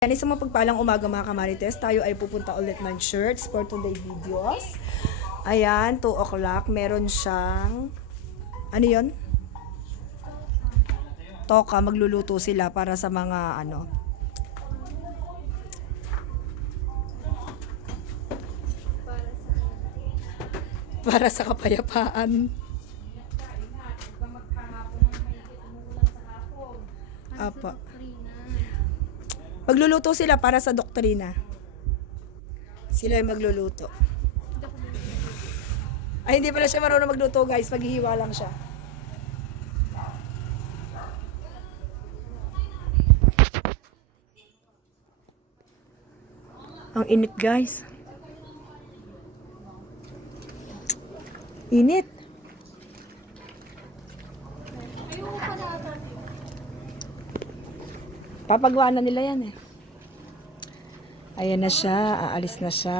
Yan, isang mapagpalang umaga mga kamarites. Tayo ay pupunta ulit ng church for today videos. Ayan, 2 o'clock. Meron siyang, ano yun? Toka, magluluto sila para sa mga, para sa kapayapaan. Apa. Magluluto sila para sa doktrina. Sila yung magluluto. Ay, hindi pala siya marunong magluto, guys. Maghihiwa lang siya. Ang init, guys. Init. Papagawa na nila yan eh. Ayan na siya. Aalis na siya.